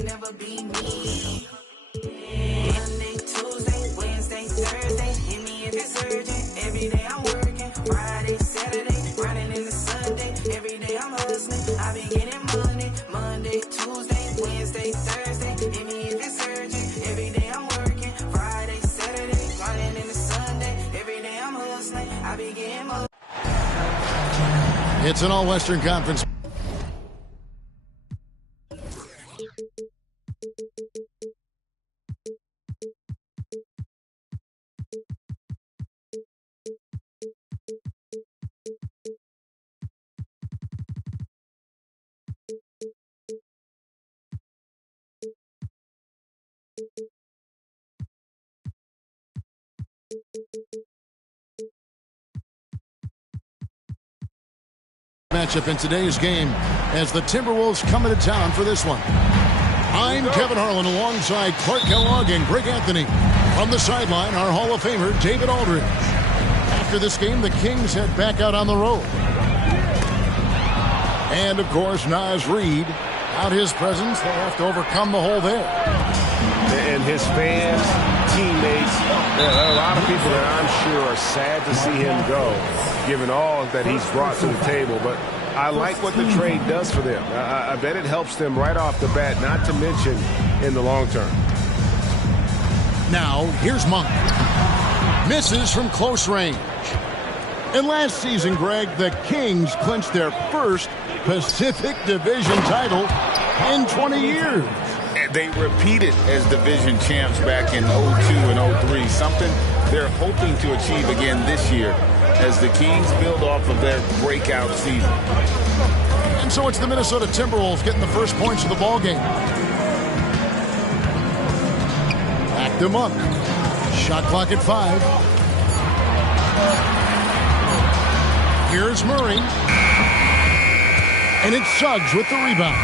can never be me. Monday, Tuesday, Wednesday, Thursday, hit me if it's urgent. Every day I'm working, Friday, Saturday, running into Sunday. Every day I'm hustling, I be getting money. Monday, Tuesday, Wednesday, Thursday, hit me if it's urgent. Every day I'm working, Friday, Saturday, running into Sunday. Every day I'm hustling, I be getting money. It's an All-Western Conference. Matchup in today's game as the Timberwolves come into town for this one. I'm Kevin Harlan alongside Clark Kellogg and Greg Anthony. From the sideline, our Hall of Famer, David Aldridge. After this game, the Kings head back out on the road. And, of course, Naz Reid. Without his presence, they'll have to overcome the hole there. And his fans, teammates, there are a lot of people that I'm sure are sad to see him go, given all that he's brought to the table. But I like what the trade does for them. I bet it helps them right off the bat, not to mention in the long term. Now, here's Monk. Misses from close range. And last season, Greg, the Kings clinched their first Pacific Division title in 20 years. They repeated as division champs back in 02 and 03, something they're hoping to achieve again this year as the Kings build off of their breakout season. And so it's the Minnesota Timberwolves getting the first points of the ballgame. Back to Monk. Shot clock at 5. Here's Murray. And it's Suggs with the rebound.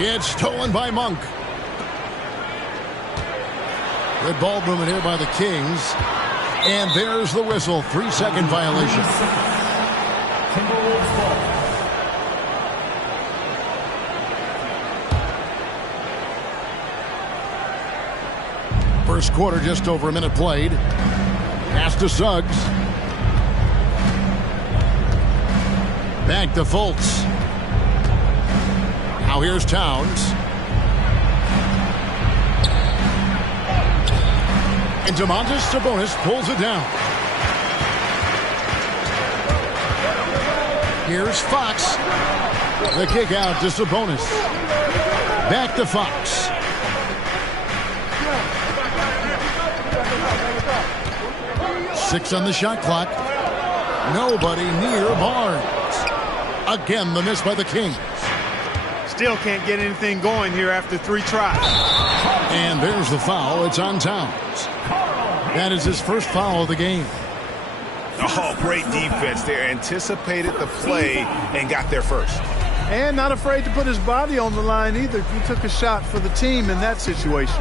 It's stolen by Monk. Good ball movement here by the Kings. And there's the whistle. 3-second violation. Timberwolves ball. First quarter, just over a minute played. Pass to Suggs. Back to Fultz. Now here's Towns. And Domantas Sabonis pulls it down. Here's Fox. The kick out to Sabonis. Back to Fox. Six on the shot clock. Nobody near Barnes. Again, the miss by the Kings. Still can't get anything going here after 3 tries. And there's the foul. It's on Towns. That is his first foul of the game. Oh, great defense there. Anticipated the play and got there first. And not afraid to put his body on the line either. He took a shot for the team in that situation.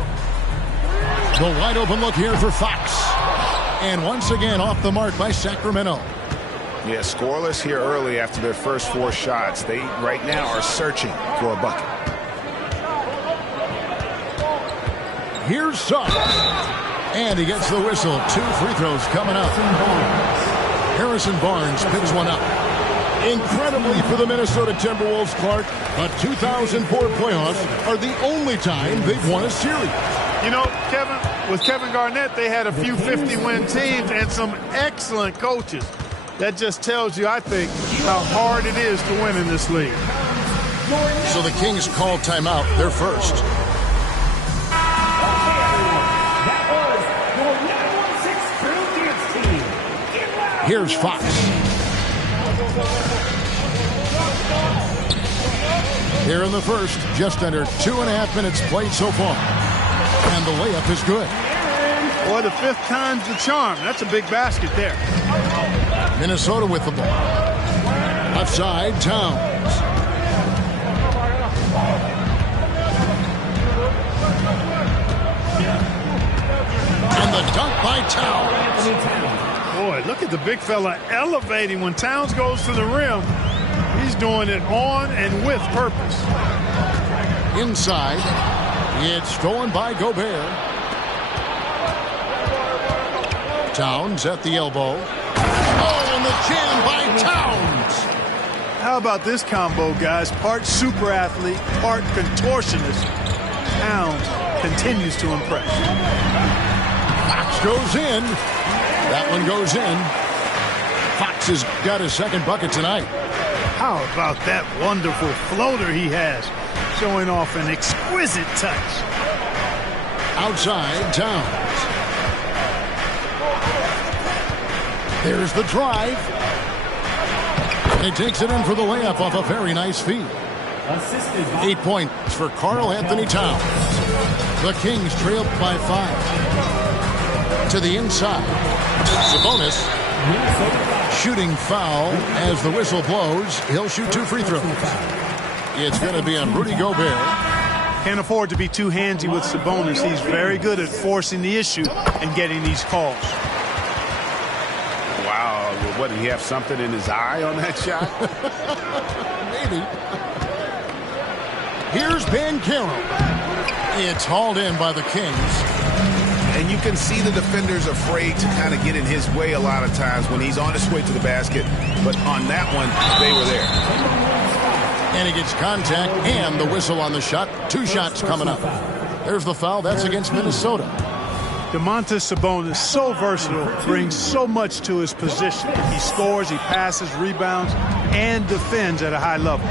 The wide open look here for Fox. And once again off the mark by Sacramento. Yeah, scoreless here early after their first 4 shots. They right now are searching for a bucket. Here's Suggs. And he gets the whistle. 2 free throws coming up. Harrison Barnes picks one up. Incredibly for the Minnesota Timberwolves, Clark, the 2004 playoffs are the only time they've won a series. You know, Kevin, with Kevin Garnett, they had a few 50-win teams and some excellent coaches. That just tells you, I think, how hard it is to win in this league. So the Kings call timeout. They're first. Here's Fox. Here in the first, just under 2.5 minutes played so far. And the layup is good. Boy, the 5th time's the charm. That's a big basket there. Minnesota with the ball. Left side, Towns. And the dunk by Towns. Boy, look at the big fella elevating when Towns goes to the rim. He's doing it on and with purpose. Inside. It's stolen by Gobert. Towns at the elbow. Oh, and the jam by Towns. How about this combo, guys? Part super athlete, part contortionist. Towns continues to impress. Fox goes in. That one goes in. Fox has got his second bucket tonight. How about that wonderful floater he has, showing off an exquisite touch. Outside, Towns. There's the drive. And he takes it in for the layup off a very nice feed. 8 points for Karl Anthony Towns. The Kings trailed by 5. To the inside. Sabonis. Shooting foul as the whistle blows. He'll shoot 2 free throws. It's going to be on Rudy Gobert. Can't afford to be too handsy with Sabonis. He's very good at forcing the issue and getting these calls. Wow, what, did he have something in his eye on that shot? Maybe. Here's Banchero. It's hauled in by the Kings. And you can see the defenders afraid to kind of get in his way a lot of times when he's on his way to the basket. But on that one, they were there. And he gets contact and the whistle on the shot. 2 shots coming up. There's the foul. That's against Minnesota. Domantas Sabonis, so versatile, brings so much to his position. He scores, he passes, rebounds, and defends at a high level.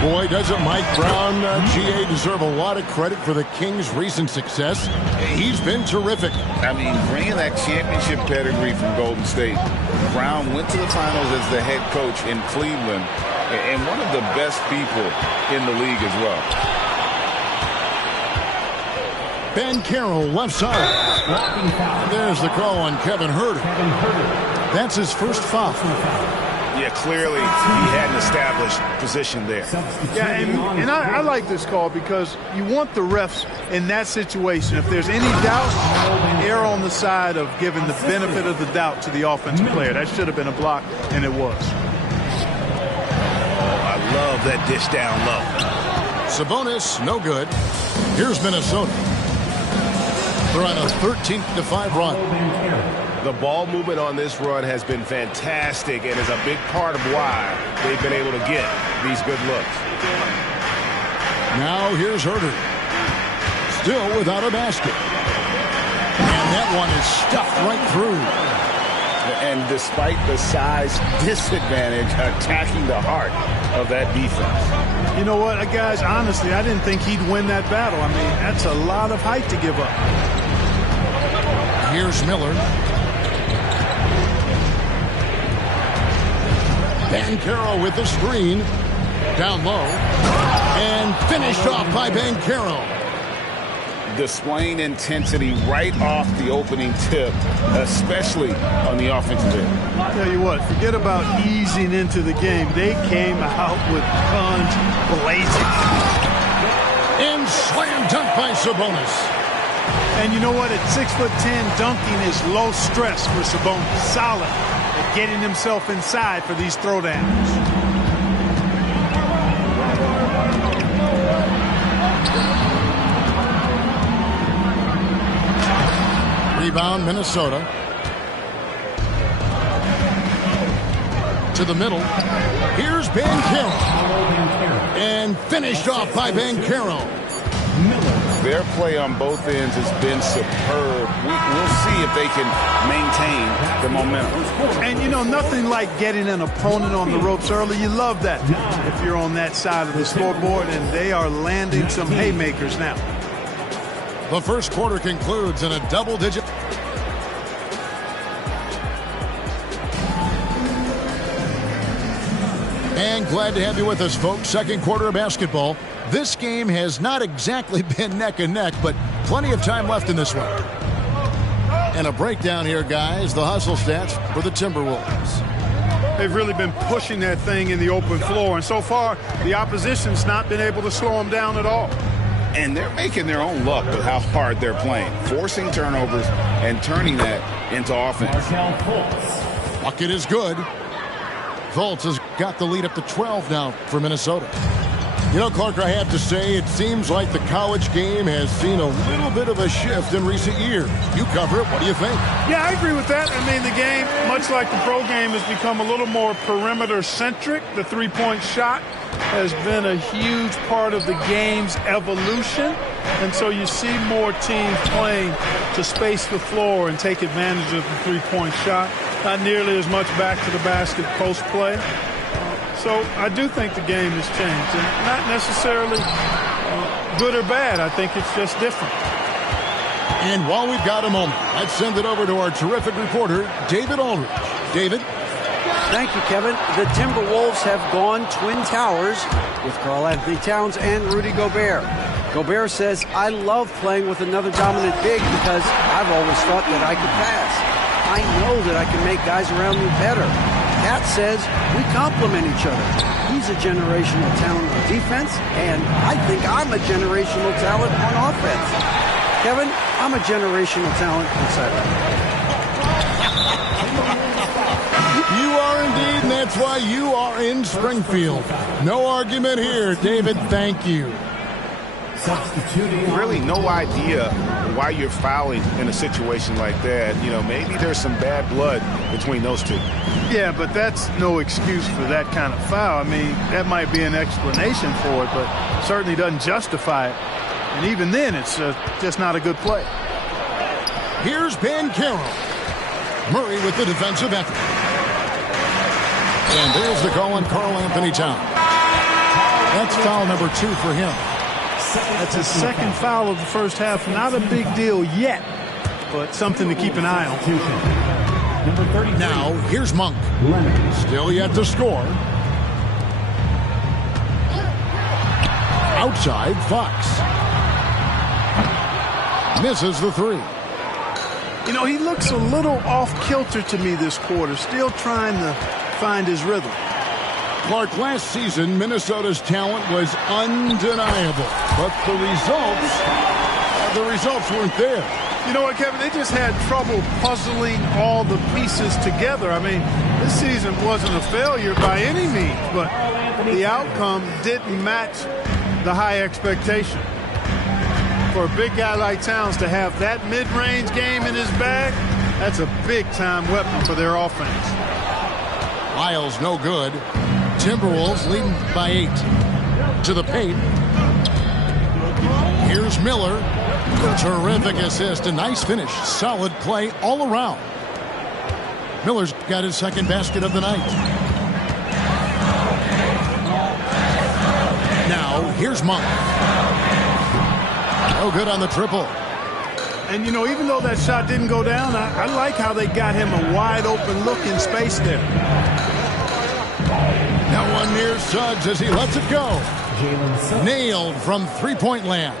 Boy, doesn't Mike Brown, GA, deserve a lot of credit for the Kings' recent success. He's been terrific. I mean, bringing that championship pedigree from Golden State. Brown went to the finals as the head coach in Cleveland and one of the best people in the league as well. Banchero left side. There's the call on Kevin Huerter. That's his first foul. Yeah, clearly he had an established position there. Yeah, and I like this call because you want the refs in that situation. If there's any doubt, err on the side of giving the benefit of the doubt to the offensive player. That should have been a block, and it was. I love that dish down low. Sabonis, no good. Here's Minnesota. They're on a 13-5 run. The ball movement on this run has been fantastic and is a big part of why they've been able to get these good looks. Now here's Huerter. Still without a basket. And that one is stuffed right through. And despite the size disadvantage, attacking the heart of that defense. You know what, guys, honestly, I didn't think he'd win that battle. I mean, that's a lot of height to give up. Here's Miller. Banchero with the screen. Down low. And finished off by Banchero. Displaying intensity right off the opening tip, especially on the offensive end. I'll tell you what, forget about easing into the game. They came out with guns blazing. And slam dunk by Sabonis. And you know what? At 6'10", dunking is low stress for Sabonis. Solid at getting himself inside for these throwdowns. Rebound, Minnesota. To the middle. Here's Banchero. And finished off by Banchero. Their play on both ends has been superb. We'll see if they can maintain the momentum. And, you know, nothing like getting an opponent on the ropes early. You love that if you're on that side of the scoreboard, and they are landing some haymakers now. The first quarter concludes in a double-digit. And glad to have you with us, folks. Second quarter of basketball. This game has not exactly been neck and neck, but plenty of time left in this one. And a breakdown here, guys. The hustle stats for the Timberwolves. They've really been pushing that thing in the open floor, and so far the opposition's not been able to slow them down at all. And they're making their own luck with how hard they're playing, forcing turnovers and turning that into offense. Bucket is good. Fultz has got the lead up to 12 now for Minnesota. You know, Clark, I have to say, it seems like the college game has seen a little bit of a shift in recent years. You cover it. What do you think? Yeah, I agree with that. I mean, the game, much like the pro game, has become a little more perimeter-centric. The three-point shot has been a huge part of the game's evolution. And so you see more teams playing to space the floor and take advantage of the three-point shot. Not nearly as much back to the basket post play. So I do think the game has changed. And not necessarily good or bad. I think it's just different. And while we've got a moment, let's send it over to our terrific reporter, David Aldridge. David? Thank you, Kevin. The Timberwolves have gone Twin Towers with Karl-Anthony Towns and Rudy Gobert. Gobert says, I love playing with another dominant big because I've always thought that I could pass. I know that I can make guys around me better. Cat says we complement each other. He's a generational talent on defense, and I think I'm a generational talent on offense. Kevin, I'm a generational talent inside. You are indeed, and that's why you are in Springfield. No argument here, David. Thank you. Really no idea why you're fouling in a situation like that. You know, maybe there's some bad blood between those two. Yeah, but that's no excuse for that kind of foul. I mean, that might be an explanation for it, but certainly doesn't justify it. And even then, it's just not a good play. Here's Ben Carroll. Murray with the defensive effort. And there's the call on Karl-Anthony Towns. That's foul number 2 for him. That's his second foul of the first half. Not a big deal yet, but something to keep an eye on. Now, here's Monk. Still yet to score. Outside, Fox. Misses the 3. You know, he looks a little off-kilter to me this quarter, still trying to find his rhythm. Clark, last season, Minnesota's talent was undeniable, but the results weren't there. You know what, Kevin? They just had trouble puzzling all the pieces together. I mean, this season wasn't a failure by any means, but the outcome didn't match the high expectation. For a big guy like Towns to have that mid-range game in his bag, that's a big-time weapon for their offense. Lyles no good. Timberwolves leading by 8. To the paint. Here's Miller. Terrific assist. A nice finish. Solid play all around. Miller's got his second basket of the night. Now, here's Monk. No good on the triple. And, you know, even though that shot didn't go down, I like how they got him a wide-open look in space there. Now one near Suggs as he lets it go. Nailed from three-point land.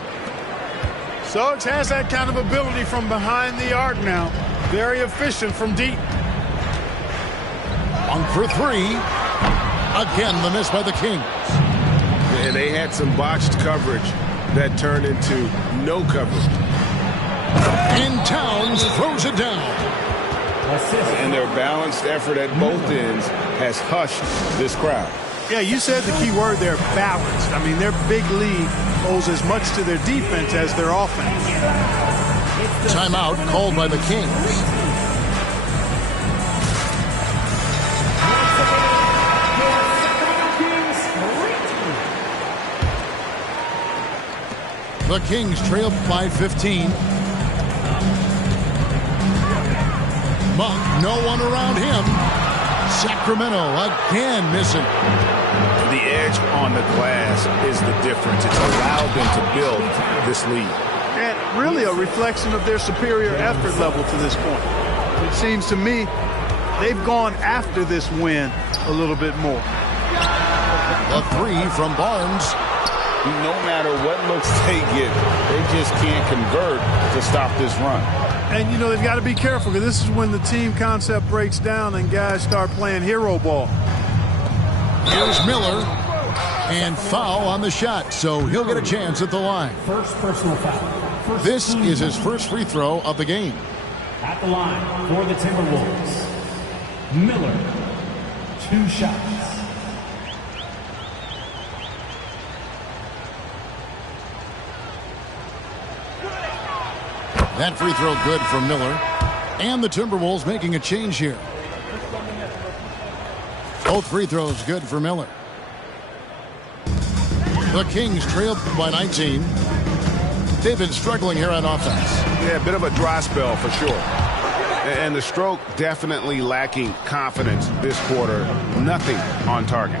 Suggs has that kind of ability from behind the arc now. Very efficient from deep. Monk for 3. Again, the miss by the Kings. And they had some botched coverage that turned into no coverage. And Towns throws it down. And their balanced effort at both ends has hushed this crowd. Yeah, you said the key word there, balanced. I mean, their big lead owes as much to their defense as their offense. Timeout called by the Kings. The Kings trail by 15. Monk, no one around him. Sacramento again missing. The edge on the glass is the difference. It's allowed them to build this lead. And really a reflection of their superior effort level to this point. It seems to me they've gone after this win a little bit more. A 3 from Barnes. No matter what looks they get, they just can't convert to stop this run. And, you know, they've got to be careful because this is when the team concept breaks down and guys start playing hero ball. Here's Miller. And foul on the shot, so he'll get a chance at the line. First personal foul. This is his first free throw of the game. At the line for the Timberwolves, Miller, 2 shots. That free throw good for Miller. And the Timberwolves making a change here. Both free throws good for Miller. The Kings trail by 19. They've been struggling here on offense. Yeah, a bit of a dry spell for sure. And the stroke definitely lacking confidence this quarter. Nothing on target.